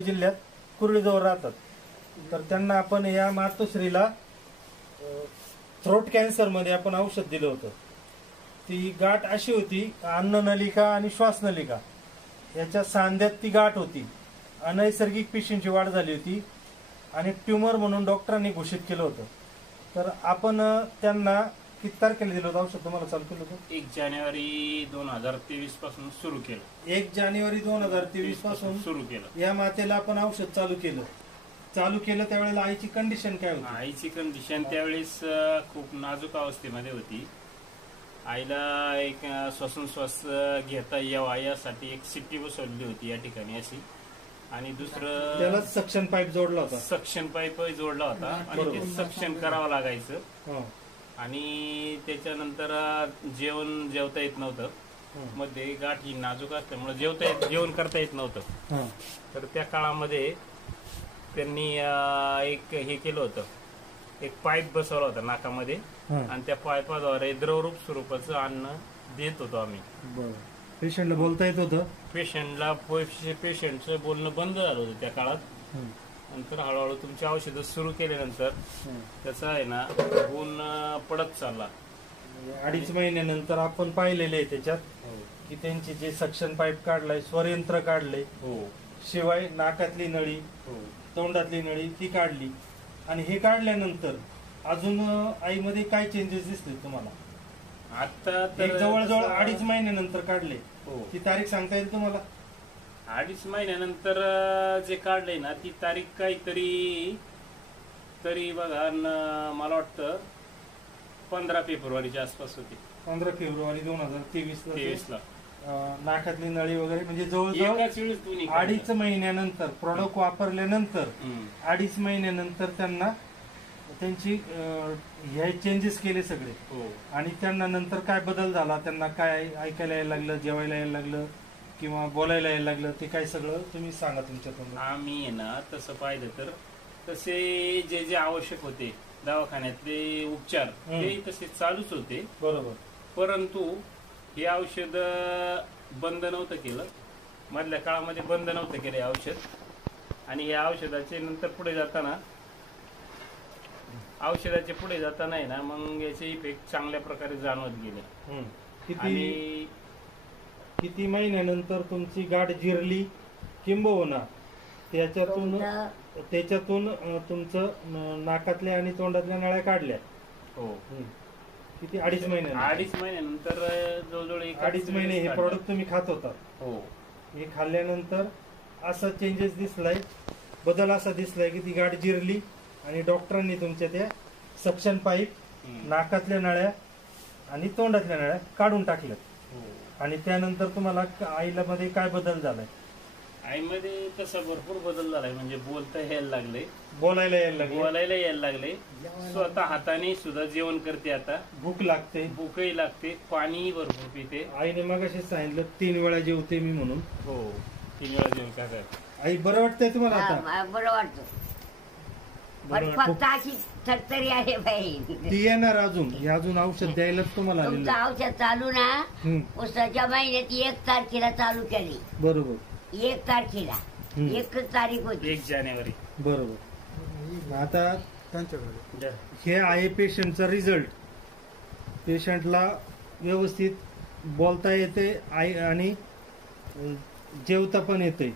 जिल्ह्यात कुर्डीजवळ राहतात. तर त्यांना आपण या मातोश्रीला थ्रोट कॅन्सर मध्ये आपण औषध दिलं होतं. ती गाठ अशी होती, अन्ननलिका आणि श्वासनलिका याच्या सांध्यात ती गाठ होती. अनैसर्गिक पेशींची वाढ झाली होती आणि ट्यूमर म्हणून डॉक्टरांनी घोषित केलं होतं. तर आपण त्यांना किती तारखेला दिलं होतं औषध? तुम्हाला चालू केलं होतं 1 जानेवारी 2023 पासून सुरू केलं. 1 जानेवारी 2023 पासून सुरू केलं. या मातेला आपण औषध चालू केलं त्यावेळेला आईची कंडिशन काय होती? आईची कंडिशन त्यावेळेस खूप नाजूक अवस्थेमध्ये होती. आईला एक श्वास घेता यावा यासाठी एक शिट्टी बसवली होती या ठिकाणी अशी, आणि दुसरं त्याला सक्शन पाईप जोडला होता. सक्शन पाईप जोडला होता आणि ते सक्शन करावं लागायचं. आणि त्याच्यानंतर जेवता येत नव्हतं. मध्ये गाठ ही नाजूक असल्यामुळे जेवण करता येत नव्हतं. तर त्या काळामध्ये त्यांनी एक हे केलं होतं, एक पाईप बसवला होता नाकामध्ये आणि त्या पाईपाद्वारे द्रवरूप स्वरूपाचं अन्न देत होतो आम्ही. पेशंटला बोलता येत होतं. पेशंटचं बोलणं बंद झालं होतं त्या काळात. नंतर हळूहळू तुमची औषधं सुरू केल्यानंतर त्याचा आहे ना गुण पडत चालला. 2.5 महिन्यानंतर आपण पाहिलेले आहे त्याच्यात की त्यांची जे सक्शन पाईप काढलाय, स्वरयंत्र काढले, शिवाय नाकातली नळी, तोंडातली नळी ती काढली. आणि हे काढल्यानंतर अजून आईमध्ये काय चेंजेस दिसले तुम्हाला? आता तर जवळजवळ 2.5 महिन्यानंतर काढले. ती तारीख सांगता येईल तुम्हाला? 2.5 महिन्यानंतर जे काढले ना ती तारीख काहीतरी तरी बघा मला वाटतं 15 फेब्रुवारीच्या आसपास होती. 15 फेब्रुवारी 2023 ला नाकातली नळी वगैरे म्हणजे जवळजवळ 2.5 महिन्यानंतर प्रॉडक्ट वापरल्यानंतर 2.5 महिन्यानंतर त्यांना त्यांची हे चेंजेस केले सगळे. आणि त्यांना नंतर काय बदल झाला? त्यांना काय ऐकायला यायला लागलं, जेवायला यायला लागलं किंवा बोलायला यायला लागलं? ते काय सगळं तुम्ही सांगा तुमच्याकडून. आम्ही आहे ना तसं पाहिलं तर तसे जे जे आवश्यक होते दवाखान्यातले उपचार ते तसे चालूच होते. बरोबर. परंतु हे औषध बंद नव्हतं केलं, मधल्या काळामध्ये बंद नव्हतं केलं औषध. आणि या औषधाचे नंतर पुढे जाताना आहे ना मग याचे इफेक्ट चांगल्या प्रकारे जाणवत गेले. किती महिन्यानंतर तुमची गाठ जिरली किंबहुना त्याच्यातून तुमचं नाकातल्या आणि तोंडातल्या नळ्या काढल्या? किती? 2.5 महिने. 2.5 महिन्यानंतर जवळजवळ 2.5 महिने हे प्रॉडक्ट तुम्ही खात होता. हे खाल्ल्यानंतर असा चेंजेस दिसलाय, बदल असा दिसलाय की ती गाठ जिरली आणि डॉक्टरांनी तुमच्या त्या सक्शन पाईप, नाकातल्या नळ्या आणि तोंडातल्या नळ्या काढून टाकल्या. आणि त्यानंतर तुम्हाला आईला मध्ये काय बदल झालाय? आईमध्ये तसा भरपूर बदल झालाय. म्हणजे बोलायला यायला लागले, स्वतः हाताने सुद्धा जेवण करते. आता भूकही लागते, पाणी भरपूर पिते. आईने मगाशी सांगितलं 3 वेळा जेवते मी म्हणून. 3 वेळा जेवण काय आई बरं वाटतंय तुम्हाला आता? बरं वाटतं. फक्त अशी थरथरी आहे बाई. ती येणार अजून औषध द्यायला तुम्हाला. औषध चालू ना पुस्तकाच्या महिन्यात 1 तारखेला चालू केली. बरोबर. 1 तारखेला 1 तारीख होती, 1 जानेवारी. बरोबर. आता हे आहे पेशंटचा रिझल्ट. पेशंटला व्यवस्थित बोलता येते आणि जेवता पण येते.